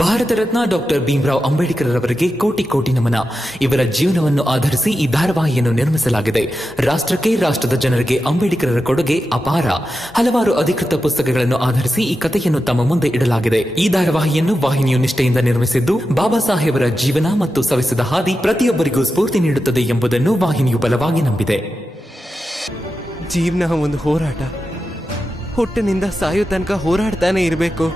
Bharat Ratna doctor Bhimrao Ambedkar ಅವರಿಗೆ ಕೋಟಿ ಕೋಟಿ ನಮನ. ಇವರ ಜೀವನವನ್ನು ಆಧರಿಸಿ ಈ ಧಾರಾವಾಹಿಯನ್ನು ನಿರ್ಮಿಸಲಾಗಿದೆ. ರಾಷ್ಟ್ರಕ್ಕೆ, ರಾಷ್ಟ್ರದ ಜನರಿಗೆ ಅಂಬೇಡ್ಕರರ ಕೊಡುಗೆ ಅಪಾರ. ಹಲವಾರು ಅಧಿಕೃತ ಪುಸ್ತಕಗಳನ್ನು ಆಧರಿಸಿ ಈ ಕಥೆಯನ್ನು ತಮ್ಮ ಮುಂದೆ ಇಡಲಾಗಿದೆ. ಈ ಧಾರಾವಾಹಿಯನ್ನು ವಾಹಿನಿಯು ನಿಷ್ಠೆಯಿಂದ ನಿರ್ಮಿಸಿದ್ದು, ಬಾಬಾ ಸಾಹೇಬರ ಜೀವನ ಮತ್ತು ಸವಿಸಿದ ಹಾದಿ ಪ್ರತಿಯೊಬ್ಬರಿಗೂ ಸ್ಫೂರ್ತಿ ನೀಡುತ್ತದೆ ಎಂಬುದನ್ನು ವಾಹಿನಿಯು ಬಲವಾಗಿ ನಂಬಿದೆ. ಜೀವನ ಒಂದು ಹೋರಾಟ. ಹುಟ್ಟಿನಿಂದ ಸಾಯೋ ತನಕ ಹೋರಾಡ್ತಾನೆ ಇರಬೇಕು.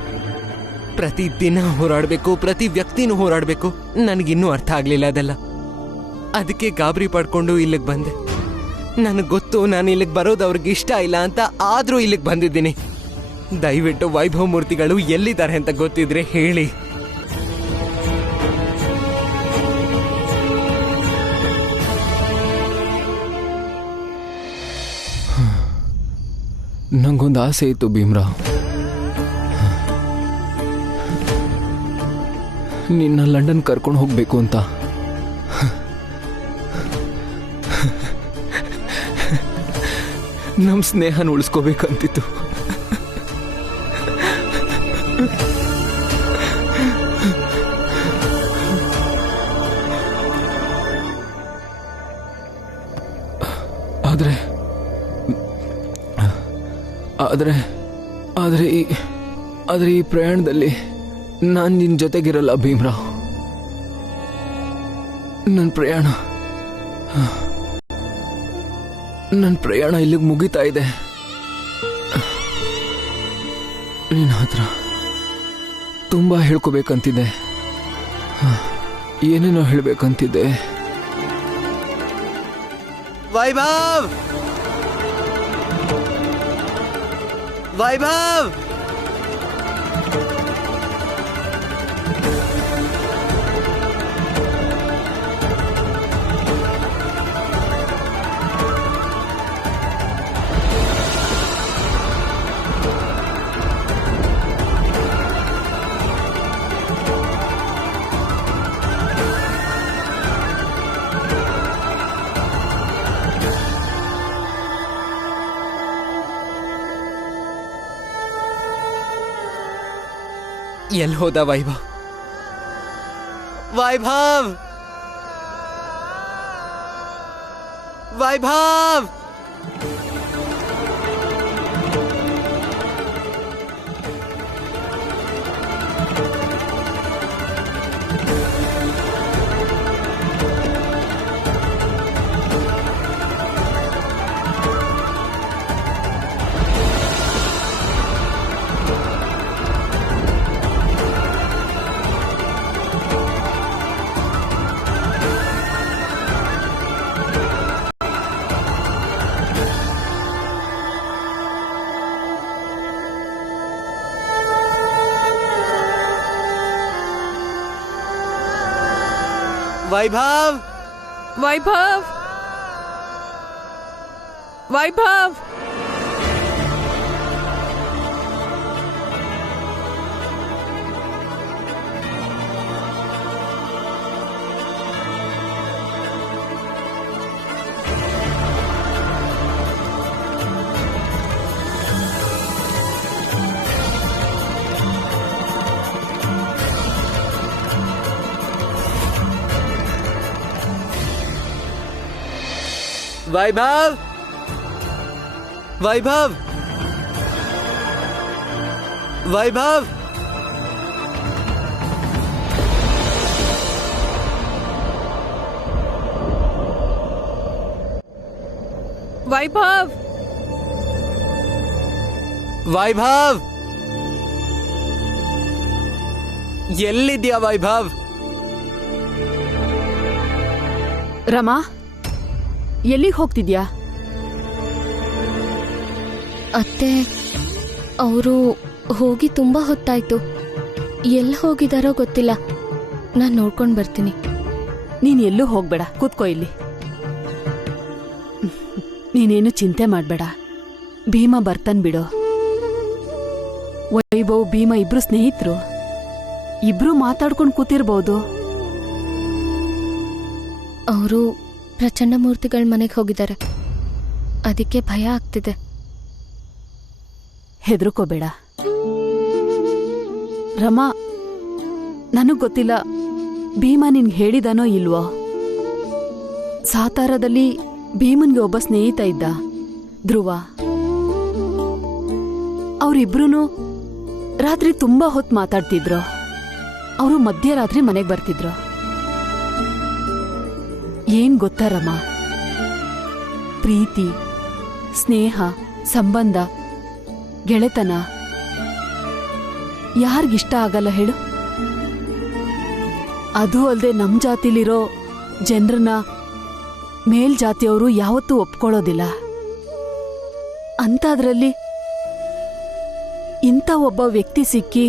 ಪ್ರತಿ ದಿನ ಹೋರಾಡಬೇಕು, ಪ್ರತಿ ವ್ಯಕ್ತಿನೂ ಹೋರಾಡಬೇಕು. ನನಗಿನ್ನೂ ಅರ್ಥ ಆಗ್ಲಿಲ್ಲ ಅದೆಲ್ಲ. ಅದಕ್ಕೆ ಗಾಬರಿ ಪಡ್ಕೊಂಡು ಇಲ್ಲಿಗೆ ಬಂದೆ. ನನಗೆ ಗೊತ್ತು ನಾನು ಇಲ್ಲಿಗೆ ಬರೋದು ಅವ್ರಿಗೆ ಇಷ್ಟ ಇಲ್ಲ ಅಂತ, ಆದ್ರೂ ಇಲ್ಲಿಗೆ ಬಂದಿದ್ದೀನಿ. ದಯವಿಟ್ಟು ವೈಭವ್ ಮೂರ್ತಿಗಳು ಎಲ್ಲಿದ್ದಾರೆ ಅಂತ ಗೊತ್ತಿದ್ರೆ ಹೇಳಿ. ನಂಗೊಂದು ಆಸೆ ಇತ್ತು ಭೀಮರಾವ್, ನಿನ್ನ ಲಂಡನ್ ಕರ್ಕೊಂಡು ಹೋಗ್ಬೇಕು ಅಂತ. ನಮ್ಮ ಸ್ನೇಹನ ಉಳಿಸ್ಕೋಬೇಕಂತಿತ್ತು. ಆದ್ರೆ ಈ ಪ್ರಯಾಣದಲ್ಲಿ ನಾನು ನಿನ್ನ ಜೊತೆಗಿರಲ್ಲ ಭೀಮರಾವ್. ನನ್ನ ಪ್ರಯಾಣ ಇಲ್ಲಿಗೆ ಮುಗಿತಾ ಇದೆ. ನಿನ್ನ ಹತ್ರ ತುಂಬಾ ಹೇಳ್ಕೋಬೇಕಂತಿದೆ, ಏನೇನೋ ಹೇಳ್ಬೇಕಂತಿದೆ. ವೈಭವ್, ವೈಭವ್, ಎಲ್ಲಿ ಹೋದ ವೈಭವ್? ವೈಭವ್, ವೈಭವ್, ವೈಭವ್, ವೈಭವ್, ವೈಭವ್, ವೈಭವ್, ವೈಭವ್, ವೈಭವ್, ವೈಭವ್, ವೈಭವ್, ಎಲ್ಲಿದ್ಯಾ ವೈಭವ್? ರಮಾ, ಎಲ್ಲಿಗೆ ಹೋಗ್ತಿದ್ಯಾ? ಅತ್ತೆ, ಅವರು ಹೋಗಿ ತುಂಬಾ ಹೊತ್ತಾಯ್ತು. ಎಲ್ಲಿ ಹೋಗಿದಾರೋ ಗೊತ್ತಿಲ್ಲ. ನಾನು ನೋಡ್ಕೊಂಡು ಬರ್ತೀನಿ. ನೀನ್ ಎಲ್ಲೂ ಹೋಗ್ಬೇಡ, ಕೂತ್ಕೋ ಇಲ್ಲಿ. ನೀನೇನು ಚಿಂತೆ ಮಾಡ್ಬೇಡ, ಭೀಮ ಬರ್ತಾನ್ ಬಿಡು. ವೈಭವ್, ಭೀಮ ಇಬ್ರು ಸ್ನೇಹಿತರು, ಇಬ್ರು ಮಾತಾಡ್ಕೊಂಡು ಕೂತಿರ್ಬೋದು. ಅವರು ಪ್ರಚಂಡ ಮೂರ್ತಿಗಳ ಮನೆಗೆ ಹೋಗಿದ್ದಾರೆ. ಅದಕ್ಕೆ ಭಯ ಆಗ್ತಿದೆ. ಹೆದರ್ಕೋಬೇಡ ರಮಾ. ನನಗ್ ಗೊತ್ತಿಲ್ಲ ಭೀಮಾ ನಿನ್ಗೆ ಹೇಳಿದಾನೋ ಇಲ್ವೋ. ಸಾತಾರದಲ್ಲಿ ಭೀಮನ್ಗೆ ಒಬ್ಬ ಸ್ನೇಹಿತ ಇದ್ದ, ಧ್ರುವ. ಅವರಿಬ್ರು ರಾತ್ರಿ ತುಂಬಾ ಹೊತ್ತು ಮಾತಾಡ್ತಿದ್ರು. ಅವರು ಮಧ್ಯರಾತ್ರಿ ಮನೆಗೆ ಬರ್ತಿದ್ರು. ಏನ್ ಗೊತ್ತಾ ರಮ, ಪ್ರೀತಿ, ಸ್ನೇಹ, ಸಂಬಂಧ, ಗೆಳೆತನ ಯಾರಿಗಿಷ್ಟ ಆಗಲ್ಲ ಹೇಳು? ಅದು ಅಲ್ಲದೆ ನಮ್ ಜಾತಿಲಿರೋ ಜನರನ್ನ ಮೇಲ್ಜಾತಿಯವರು ಯಾವತ್ತೂ ಒಪ್ಕೊಳ್ಳೋದಿಲ್ಲ. ಅಂತಾದ್ರಲ್ಲಿ ಇಂಥ ಒಬ್ಬ ವ್ಯಕ್ತಿ ಸಿಕ್ಕಿ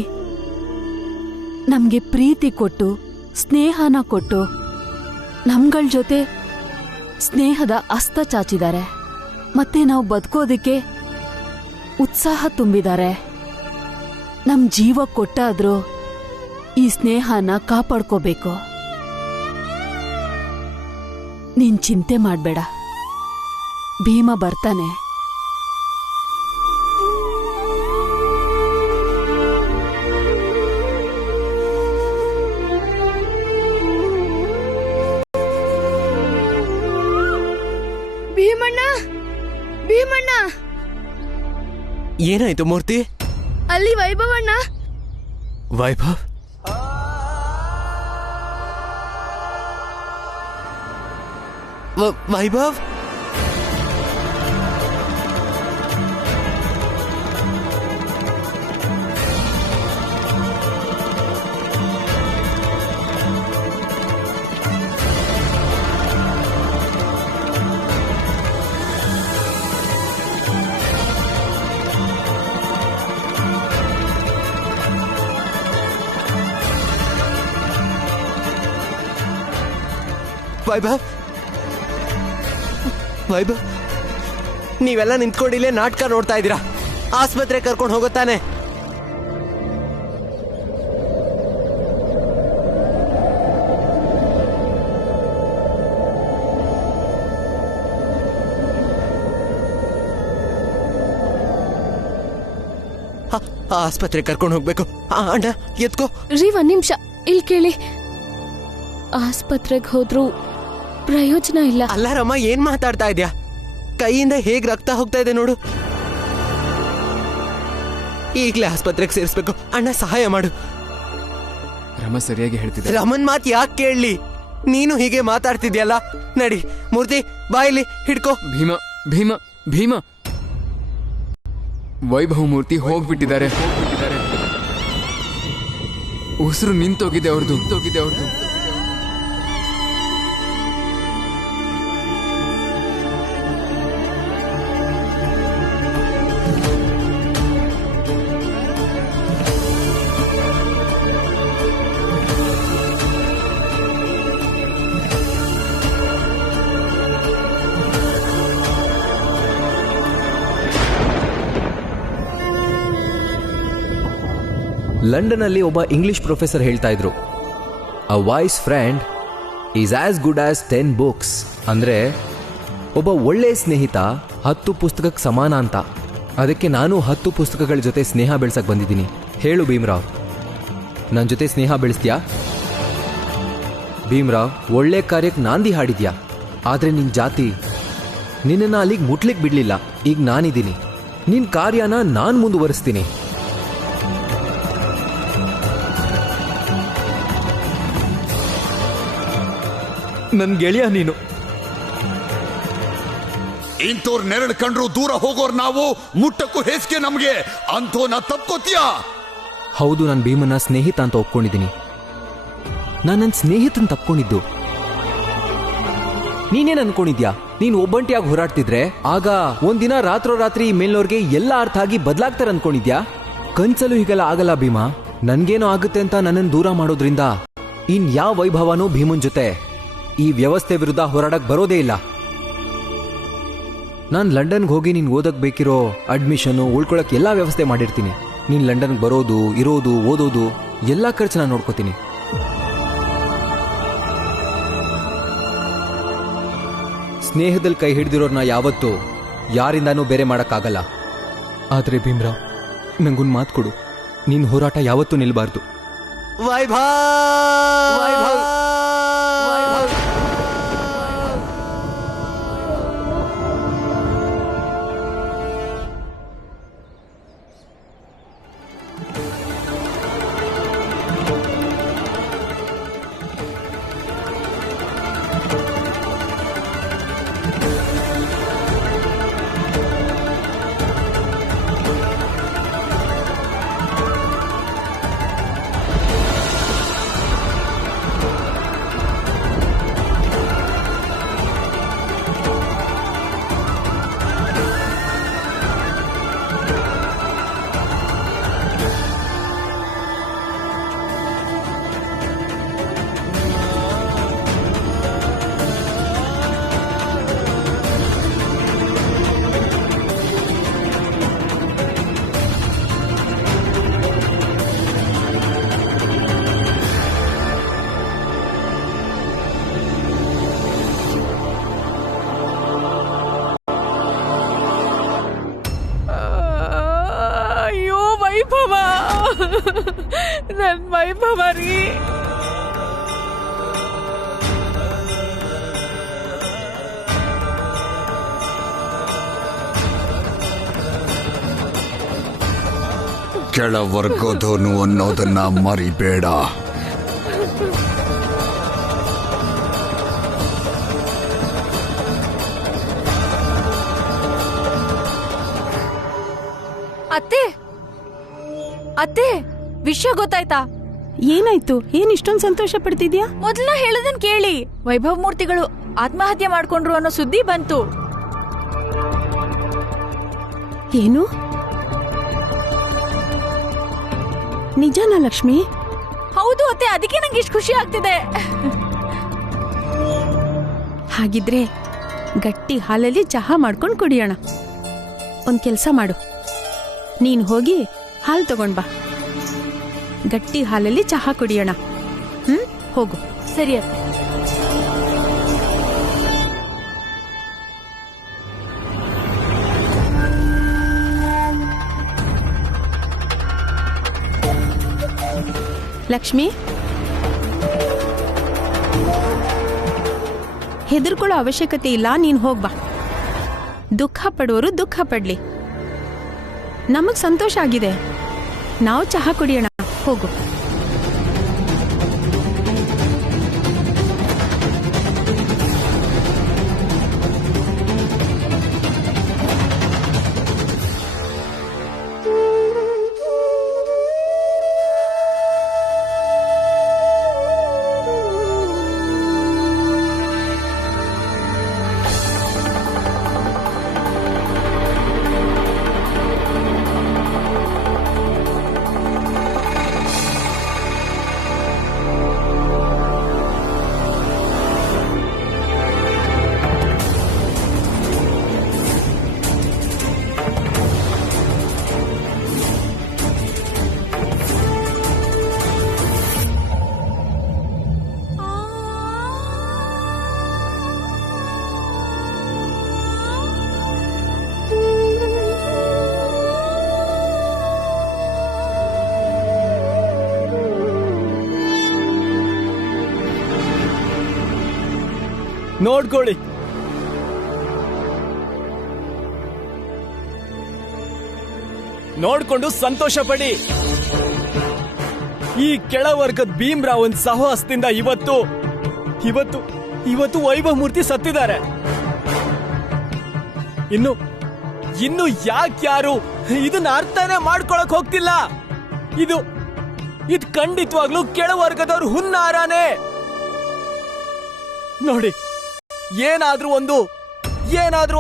ನಮ್ಗೆ ಪ್ರೀತಿ ಕೊಟ್ಟು ಸ್ನೇಹನ ಕೊಟ್ಟು ನಮ್ಗಳ ಜೊತೆ ಸ್ನೇಹದ ಹಸ್ತ ಚಾಚಿದ್ದಾರೆ. ಮತ್ತೆ ನಾವು ಬದುಕೋದಿಕ್ಕೆ ಉತ್ಸಾಹ ತುಂಬಿದ್ದಾರೆ. ನಮ್ ಜೀವ ಕೊಟ್ಟಾದ್ರೂ ಈ ಸ್ನೇಹನ ಕಾಪಾಡ್ಕೋಬೇಕು. ನೀನ್ ಚಿಂತೆ ಮಾಡ್ಬೇಡ, ಭೀಮ ಬರ್ತಾನೆ. ಭೀಮಣ್ಣ, ಭೀಮಣ್ಣ, ಏನಾಯ್ತು ಮೂರ್ತಿ? ಅಲ್ಲಿ ವೈಭವಣ್ಣ. ವೈಭವ್? ವೈಭವ್? ವೈಭವ್? ವೈಭವ್, ನೀವೆಲ್ಲ ನಿಂತ್ಕೊಂಡಿಲ್ಲೇ ನಾಟಕ ನೋಡ್ತಾ ಇದ್ದೀರಾ. ಆಸ್ಪತ್ರೆ ಕರ್ಕೊಂಡು ಹೋಗುತ್ತಾನೆ. ಆಸ್ಪತ್ರೆ ಕರ್ಕೊಂಡು ಹೋಗ್ಬೇಕು. ಅಣ್ಣ ಎತ್ಕೋ. ರೀ, ಒಂದ್ ನಿಮಿಷ ಇಲ್ಲಿ ಕೇಳಿ. ಆಸ್ಪತ್ರೆಗೆ ಹೋದ್ರು ಪ್ರಯೋಜನ ಇಲ್ಲ. ಅಲ್ಲ ರಮ್ಮ, ಏನ್ ಮಾತಾಡ್ತಾ ಇದ್ಯಾ? ಕೈಯಿಂದ ಹೇಗ್ ರಕ್ತ ಹೋಗ್ತಾ ಇದೆ ನೋಡು. ಈಗ್ಲೇ ಆಸ್ಪತ್ರೆಗೆ ಸೇರಿಸ್ಬೇಕು. ಅಣ್ಣ ಸಹಾಯ ಮಾಡು. ರಮ ಸರಿಯಾಗಿ ಹೇಳ್ತಿದ್ದೆ. ರಮನ್ ಮಾತ್ ಯಾಕೆ ಕೇಳಲಿ? ನೀನು ಹೀಗೆ ಮಾತಾಡ್ತಿದ್ಯಲ್ಲ. ನಡಿ ಮೂರ್ತಿ, ಬಾಯಿಲಿ ಹಿಡ್ಕೋ. ಭೀಮ, ಭೀಮ, ಭೀಮ. ವೈಭವ್ ಮೂರ್ತಿ ಹೋಗ್ಬಿಟ್ಟಿದ್ದಾರೆ. ಉಸಿರು ನಿಂತೋಗಿದೆ ಅವ್ರದ್ದು. ಲಂಡನ್ ಅಲ್ಲಿ ಒಬ್ಬ ಇಂಗ್ಲಿಷ್ ಪ್ರೊಫೆಸರ್ ಹೇಳ್ತಾ ಇದ್ರು, ಅ voice friend is as good as 10 books. ಅಂದ್ರೆ ಒಬ್ಬ ಒಳ್ಳೆ ಸ್ನೇಹಿತ 10 ಪುಸ್ತಕಕ್ಕೆ ಸಮಾನ ಅಂತ. ಅದಕ್ಕೆ ನಾನು 10 ಪುಸ್ತಕಗಳ ಜೊತೆ ಸ್ನೇಹ ಬೆಳೆಸಕ್ ಬಂದಿದ್ದೀನಿ. ಹೇಳು ಭೀಮರಾವ್, ನನ್ನ ಜೊತೆ ಸ್ನೇಹ ಬೆಳೆಸ್ತೀಯಾ? ಭೀಮರಾವ್, ಒಳ್ಳೆ ಕಾರ್ಯಕ್ಕೆ ನಾಂದಿ ಹಾಡಿದ್ಯಾ, ಆದ್ರೆ ನಿನ್ ಜಾತಿ ನಿನ್ನನ್ನು ಅಲ್ಲಿಗೆ ಮುಟ್ಲಿಕ್ಕೆ ಬಿಡ್ಲಿಲ್ಲ. ಈಗ ನಾನಿದ್ದೀನಿ, ನಿನ್ ಕಾರ್ಯನ ನಾನ್ ಮುಂದುವರಿಸ್ತೀನಿ. ನನ್ ಗೆಳೆಯ ನೀನು. ಇಂಥವ್ರ ನೆರಳು ಕಂಡ್ರು ದೂರ ಹೋಗೋರ್ ನಾವು, ಮುಟ್ಟಕ್ಕೂ ಹೇಸಿಗೆ ನಮ್ಗೆ. ಅಂಥವ್ನ ತಪ್ಕೋತೀಯ? ಹೌದು, ನಾನು ಭೀಮನ ಸ್ನೇಹಿತ ಅಂತ ಒಪ್ಕೊಂಡಿದ್ದೀನಿ. ನಾನು ನನ್ನ ಸ್ನೇಹಿತನ ತಪ್ಕೊಂಡಿದ್ದು. ನೀನೇನ್ ಅನ್ಕೊಂಡಿದ್ಯಾ? ನೀನ್ ಒಬ್ಬಂಟಿಯಾಗಿ ಹೋರಾಡ್ತಿದ್ರೆ ಆಗ ಒಂದಿನ ರಾತ್ರೋರಾತ್ರಿ ಮೇಲ್ನವ್ರಿಗೆ ಎಲ್ಲ ಅರ್ಥ ಆಗಿ ಬದಲಾಗ್ತಾರೆ ಅನ್ಕೊಂಡಿದ್ಯಾ? ಕನ್ಸಲ್ಲೂ ಹೀಗೆಲ್ಲ ಆಗಲ್ಲ ಭೀಮಾ. ನನ್ಗೇನೋ ಆಗುತ್ತೆ ಅಂತ ನನ್ನನ್ನು ದೂರ ಮಾಡೋದ್ರಿಂದ ಇನ್ ಯಾವ ವೈಭವನೂ ಭೀಮನ್ ಜೊತೆ ಈ ವ್ಯವಸ್ಥೆ ವಿರುದ್ಧ ಹೋರಾಡಕ್ ಬರೋದೇ ಇಲ್ಲ. ನಾನು ಲಂಡನ್ಗೆ ಹೋಗಿ ನೀನ್ ಓದಕ್ ಬೇಕಿರೋ ಅಡ್ಮಿಷನ್, ಉಳ್ಕೊಳಕ್ ಎಲ್ಲಾ ವ್ಯವಸ್ಥೆ ಮಾಡಿರ್ತೀನಿ. ನೀನ್ ಲಂಡನ್ಗೆ ಬರೋದು, ಇರೋದು, ಓದೋದು ಎಲ್ಲಾ ಖರ್ಚು ನಾನು ನೋಡ್ಕೋತೀನಿ. ಸ್ನೇಹದಲ್ಲಿ ಕೈ ಹಿಡಿದಿರೋರ್ನ ಯಾವತ್ತೂ ಯಾರಿಂದಾನೂ ಬೇರೆ ಮಾಡಕ್ಕಾಗಲ್ಲ. ಆದ್ರೆ ಭೀಮ್ರಾವ್, ನಂಗೊಂದು ಮಾತು ಕೊಡು. ನಿನ್ ಹೋರಾಟ ಯಾವತ್ತೂ ನಿಲ್ಬಾರ್ದು. ವೈಭವ್ ವೈಭವ್ ಅಯ್ಯೋ ವೈಭವ, ನನ್ ವೈಭವ ರೀ. ಕೆಳವರ್ಗದವನು ಅನ್ನೋದನ್ನ ಮರಿಬೇಡ. ಅತ್ತೆ ಅತ್ತೆ, ವಿಷಯ ಗೊತ್ತಾಯ್ತಾ? ಏನಾಯ್ತು? ಏನ್ ಇಷ್ಟೊಂದು ಸಂತೋಷ ಪಡ್ತಿದ್ಯಾ? ಮೊದಲ ಹೇಳದನ್ ಕೇಳಿ. ವೈಭವ್ ಮೂರ್ತಿಗಳು ಆತ್ಮಹತ್ಯೆ ಮಾಡ್ಕೊಂಡ್ರು ಅನ್ನೋ ಸುದ್ದಿ ಬಂತು. ಏನು? ನಿಜನಾ ಲಕ್ಷ್ಮಿ? ಹೌದು ಅತ್ತೆ, ಅದಕ್ಕೆ ನಂಗೆ ಇಷ್ಟು ಖುಷಿ ಆಗ್ತಿದೆ. ಹಾಗಿದ್ರೆ ಗಟ್ಟಿ ಹಾಲಲ್ಲಿ ಚಹಾ ಮಾಡ್ಕೊಂಡು ಕುಡಿಯೋಣ. ಒಂದ್ ಕೆಲ್ಸ ಮಾಡು, ನೀನ್ ಹೋಗಿ ಹಾಲು ತಗೊಂಡ್ ಬಾ, ಗಟ್ಟಿ ಹಾಲಲ್ಲಿ ಚಹಾ ಕುಡಿಯೋಣ. ಹೋಗು. ಸರಿ ಅತ್ತೆ. ಲಕ್ಷ್ಮಿ, ಹೆದರ್ಕೊಳ್ಳೋ ಅವಶ್ಯಕತೆ ಇಲ್ಲ, ನೀನ್ ಹೋಗ್ಬಾ. ದುಃಖ ಪಡೋರು ದುಃಖ ಪಡ್ಲಿ, ನಮಗ್ ಸಂತೋಷ ಆಗಿದೆ, ನಾವು ಚಹಾ ಕುಡಿಯೋಣ. ಹೋಗು. ನೋಡ್ಕೊಳ್ಳಿ, ನೋಡ್ಕೊಂಡು ಸಂತೋಷ ಪಡಿ. ಈ ಕೆಳವರ್ಗದ ಭೀಮ್ರಾವ್ ಸಹವಾಸದಿಂದ ಇವತ್ತು ಇವತ್ತು ಇವತ್ತು ವೈಭವ್ ಮೂರ್ತಿ ಸತ್ತಿದ್ದಾರೆ. ಇನ್ನು ಯಾರು ಇದನ್ನ ಅರ್ಥನೇ ಮಾಡ್ಕೊಳಕ್ ಹೋಗ್ತಿಲ್ಲ. ಇದು ಖಂಡಿತವಾಗ್ಲೂ ಕೆಳವರ್ಗದವ್ರು ಹುನ್ನಾರಾನೆ. ನೋಡಿ, ಏನಾದ್ರೂ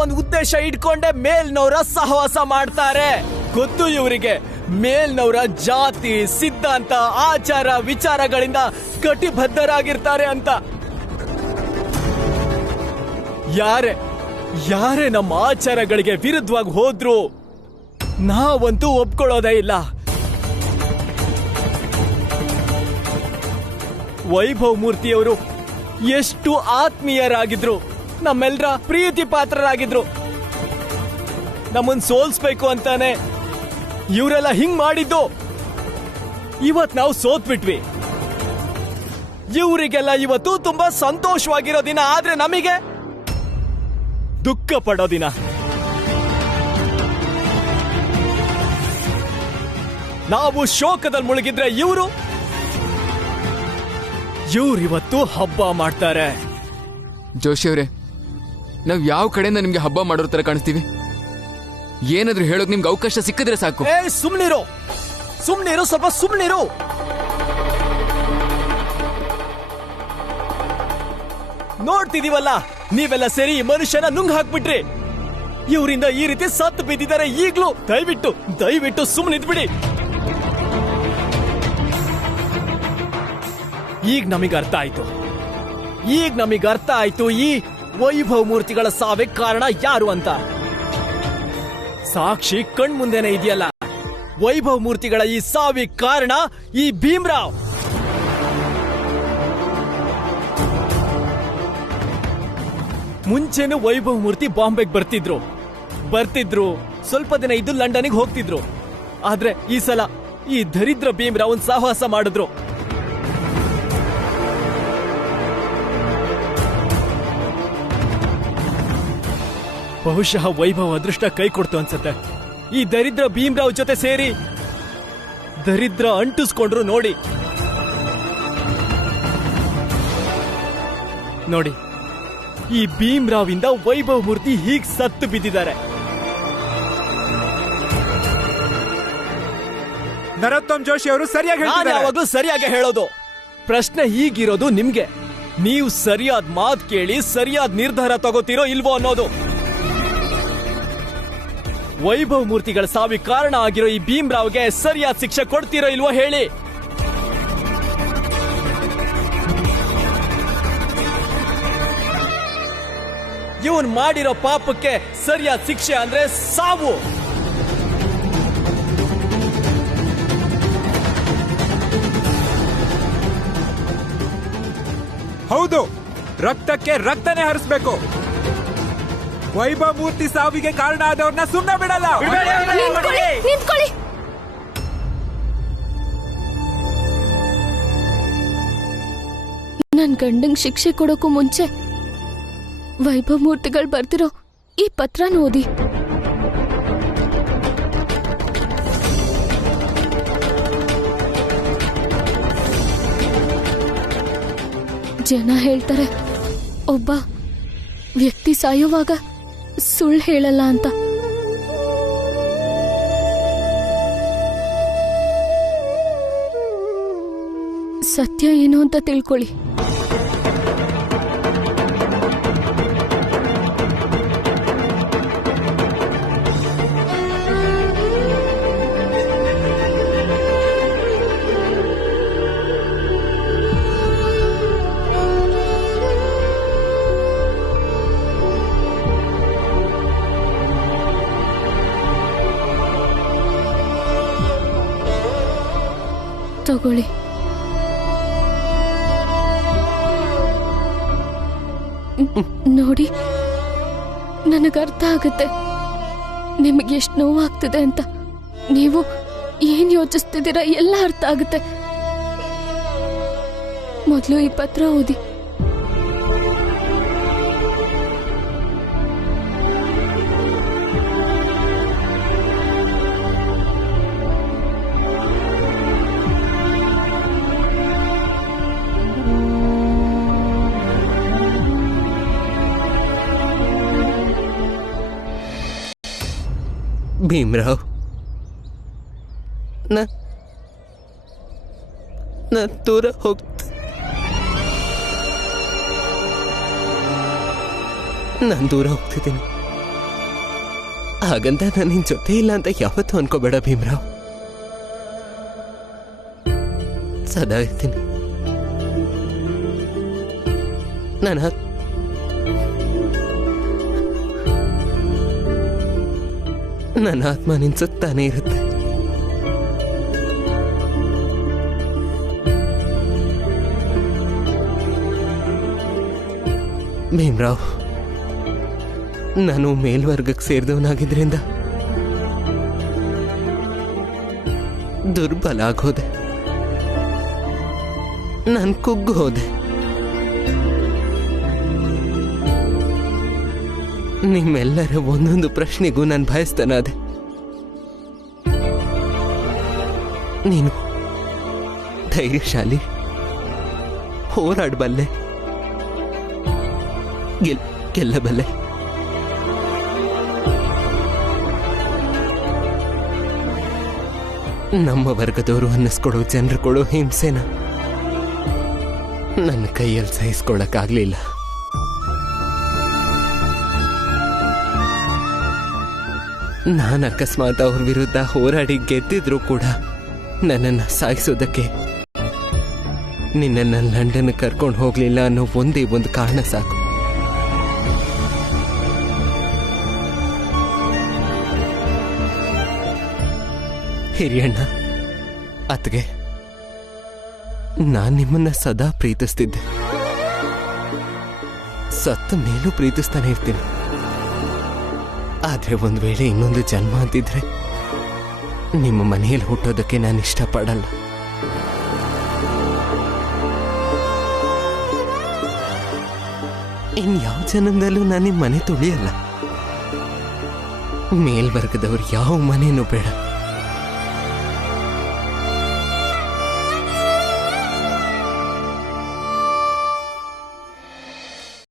ಒಂದು ಉದ್ದೇಶ ಇಟ್ಕೊಂಡೆ ಮೇಲ್ನವರ ಸಹವಾಸ ಮಾಡ್ತಾರೆ. ಗೊತ್ತು ಇವರಿಗೆ ಮೇಲ್ನವರ ಜಾತಿ, ಸಿದ್ಧಾಂತ, ಆಚಾರ ವಿಚಾರಗಳಿಂದ ಕಟಿಬದ್ಧರಾಗಿರ್ತಾರೆ ಅಂತ. ಯಾರೇ ನಮ್ಮ ಆಚಾರಗಳಿಗೆ ವಿರುದ್ಧವಾಗಿ ಹೋದ್ರು ನಾವಂತೂ ಒಪ್ಕೊಳ್ಳೋದೇ ಇಲ್ಲ. ವೈಭವ್ ಮೂರ್ತಿಯವರು ಎಷ್ಟು ಆತ್ಮೀಯರಾಗಿದ್ರು, ನಮ್ಮೆಲ್ಲರ ಪ್ರೀತಿ ಪಾತ್ರರಾಗಿದ್ರು. ನಮ್ಮನ್ ಸೋಲ್ಸ್ಬೇಕು ಅಂತಾನೆ ಇವರೆಲ್ಲ ಹಿಂಗ್ ಮಾಡಿದ್ದು. ಇವತ್ ನಾವು ಸೋತ್ಬಿಟ್ವಿ. ಇವರಿಗೆಲ್ಲ ಇವತ್ತು ತುಂಬಾ ಸಂತೋಷವಾಗಿರೋ ದಿನ, ಆದ್ರೆ ನಮಗೆ ದುಃಖ ಪಡೋ ದಿನ. ನಾವು ಶೋಕದಲ್ಲಿ ಮುಳುಗಿದ್ರೆ ಇವತ್ತು ಹಬ್ಬ ಮಾಡ್ತಾರೆ. ಜೋಶಿ ಅವರೇ, ನಾವ್ ಯಾವ ಕಡೆಯಿಂದ ನಿಮ್ಗೆ ಹಬ್ಬ ಮಾಡೋರ್ ತರ ಕಾಣಿಸ್ತೀವಿ? ಏನಾದ್ರೂ ಹೇಳೋಕ್ ನಿಮ್ಗೆ ಅವಕಾಶ ಸಿಕ್ಕಿದ್ರೆ ಸಾಕು. ಸುಮ್ನಿರು, ಸ್ವಲ್ಪ ಸುಮ್ನಿರು. ನೋಡ್ತಿದೀವಲ್ಲ, ನೀವೆಲ್ಲ ಸೇರಿ ಈ ಮನುಷ್ಯನ ನುಂಗ್ ಹಾಕ್ಬಿಟ್ರಿ. ಇವರಿಂದ ಈ ರೀತಿ ಸತ್ತು ಬಿದ್ದಿದ್ದಾರೆ. ಈಗ್ಲೂ ದಯವಿಟ್ಟು ಸುಮ್ಮನಿದ್ಬಿಡಿ. ಈಗ ನಮಗೆ ಅರ್ಥ ಆಯ್ತು ಈ ವೈಭವ್ ಮೂರ್ತಿಗಳ ಸಾವಿಗೆ ಕಾರಣ ಯಾರು ಅಂತ. ಸಾಕ್ಷಿ ಕಣ್ಮುಂದೆನೆ ಇದೆಯಲ್ಲ. ವೈಭವ್ ಮೂರ್ತಿಗಳ ಈ ಸಾವಿಗೆ ಕಾರಣ ಈ ಭೀಮ್ರಾವ್. ಮುಂಚೆನೂ ವೈಭವ್ ಮೂರ್ತಿ ಬಾಂಬೆಗೆ ಬರ್ತಿದ್ರು, ಸ್ವಲ್ಪ ದಿನ ಇದ್ದು ಲಂಡನ್ಗೆ ಹೋಗ್ತಿದ್ರು. ಆದ್ರೆ ಈ ಸಲ ಈ ದರಿದ್ರ ಭೀಮ್ರಾವ್ ಒಂದು ಸಾಹಸ ಮಾಡಿದ್ರು. ಬಹುಶಃ ವೈಭವ್ ಅದೃಷ್ಟ ಕೈ ಕೊಡ್ತು ಅನ್ಸತ್ತೆ. ಈ ದರಿದ್ರ ಭೀಮ್ರಾವ್ ಜೊತೆ ಸೇರಿ ದರಿದ್ರ ಅಂಟಿಸ್ಕೊಂಡ್ರು. ನೋಡಿ, ಈ ಭೀಮ್ರಾವ್ ಇಂದ ವೈಭವ್ ಮೂರ್ತಿ ಹೀಗ್ ಸತ್ತು ಬಿದ್ದಿದ್ದಾರೆ. ನರೋತ್ತಮ್ ಜೋಶಿ ಅವರು ಯಾವಾಗ್ಲೂ ಸರಿಯಾಗಿ ಹೇಳೋದು. ಪ್ರಶ್ನೆ ಹೀಗಿರೋದು ನಿಮ್ಗೆ, ನೀವು ಸರಿಯಾದ ಮಾತು ಕೇಳಿ ಸರಿಯಾದ ನಿರ್ಧಾರ ತಗೋತೀರೋ ಇಲ್ವೋ ಅನ್ನೋದು. ವೈಭವ್ ಮೂರ್ತಿಗಳ ಸಾವಿಗೆ ಕಾರಣ ಆಗಿರೋ ಈ ಭೀಮ್ರಾವ್ಗೆ ಸರಿಯಾದ ಶಿಕ್ಷೆ ಕೊಡ್ತೀರೋ ಇಲ್ವೋ ಹೇಳಿ. ಇವನ್ ಮಾಡಿರೋ ಪಾಪಕ್ಕೆ ಸರಿಯಾದ ಶಿಕ್ಷೆ ಅಂದ್ರೆ ಸಾವು. ಹೌದು, ರಕ್ತಕ್ಕೆ ರಕ್ತನೇ ಹರಿಸ್ಬೇಕು. ವೈಭವ್ ಮೂರ್ತಿ ಸಾವಿಗೆ ಕಾರಣ ಆದವ್ರನ್ನ ಸುಮ್ಮನೆ ಬಿಡಲ್ಲ. ನಿಂತ್ಕೊಳ್ಳಿ. ನನ್ ಗಂಡಂಗ್ ಶಿಕ್ಷೆ ಕೊಡೋಕು ಮುಂಚೆ ವೈಭವ್ ಮೂರ್ತಿಗಳು ಬರ್ತಿರೋ ಈ ಪತ್ರನ ಓದಿ. ಜನ ಹೇಳ್ತಾರೆ ಒಬ್ಬ ವ್ಯಕ್ತಿ ಸಾಯುವಾಗ ಸುಳ್ಳು ಹೇಳಲ್ಲ ಅಂತ. ಸತ್ಯ ಏನು ಅಂತ ತಿಳ್ಕೊಳ್ಳಿ. ತಗೊಳ್ಳಿ. ನೋಡಿ, ನನಗರ್ಥ ಆಗುತ್ತೆ ನಿಮಗೆ ಎಷ್ಟು ನೋವಾಗ್ತದೆ ಅಂತ. ನೀವು ಏನ್ ಯೋಚಿಸ್ತಿದ್ದೀರಾ ಎಲ್ಲ ಅರ್ಥ ಆಗುತ್ತೆ. ಮೊದಲು ಈ ಪತ್ರ ಓದಿ. ಭೀಮ್ರಾವ್, ದೂರ ನಾನು ದೂರ ಹೋಗ್ತಿದ್ದೀನಿ. ಹಾಗಂತ ನಾನು ನಿನ್ ಜೊತೆ ಇಲ್ಲ ಅಂತ ಯಾವತ್ತೂ ಅನ್ಕೋಬೇಡ ಭೀಮ್ರಾವ್. ಸದಾ ಇರ್ತೀನಿ. ನನ್ನ ಆತ್ಮ ನಿನ್ ಸುತ್ತಾನೆ ಇರುತ್ತೆ. ಭೀಮ್ರಾವ್, ನಾನು ಮೇಲ್ವರ್ಗಕ್ಕೆ ಸೇರಿದವನಾಗಿದ್ರಿಂದ ದುರ್ಬಲ ಆಗೋದೆ. ನಾನು ಕುಗ್ಗು ಹೋದೆ. ನಿಮ್ಮೆಲ್ಲರ ಒಂದೊಂದು ಪ್ರಶ್ನೆಗೂ ನಾನು ಭಯಸ್ತನಾದೆ. ನೀನು ಧೈರ್ಯಶಾಲಿ, ಹೋರಾಡಬಲ್ಲೆ, ಗೆಲ್ಲಬಲ್ಲೆ. ನಮ್ಮ ವರ್ಗದವರು ಅನ್ನಿಸ್ಕೊಡೋ ಜನರು ಕೊಡೋ ಹಿಂಸೆನ ನನ್ನ ಕೈಯಲ್ಲಿ ಸಹಿಸ್ಕೊಳಕ್ಕಾಗ್ಲಿಲ್ಲ. ನಾನು ಅಕಸ್ಮಾತ್ ಅವ್ರ ವಿರುದ್ಧ ಹೋರಾಡಿ ಗೆದ್ದಿದ್ರು ಕೂಡ ನನ್ನನ್ನು ಸಾಯಿಸೋದಕ್ಕೆ ನಿನ್ನನ್ನು ಲಂಡನ್ ಕರ್ಕೊಂಡು ಹೋಗ್ಲಿಲ್ಲ ಅನ್ನೋ ಒಂದೇ ಒಂದು ಕಾರಣ ಸಾಕು. ಹಿರಿಯಣ್ಣ, ಅತ್ಗೆ, ನಾನು ನಿಮ್ಮನ್ನ ಸದಾ ಪ್ರೀತಿಸ್ತಿದ್ದೆ. ಸತ್ತ ಮೇಲೂ ಪ್ರೀತಿಸ್ತಾನೆ ಇರ್ತೀನಿ. ಆದ್ರೆ ಒಂದು ವೇಳೆ ಇನ್ನೊಂದು ಜನ್ಮ ಅಂತಿದ್ರೆ ನಿಮ್ಮ ಮನೆಯಲ್ಲಿ ಹುಟ್ಟೋದಕ್ಕೆ ನಾನು ಇಷ್ಟಪಡಲ್ಲ. ಇನ್ಯಾವ ಜನ್ಮದಲ್ಲೂ ನಾನು ನಿಮ್ಮ ಮನೆ ತುಳಿಯಲ್ಲ. ಮೇಲ್ವರ್ಗದವ್ರು ಯಾವ ಮನೇನೂ ಬೇಡ.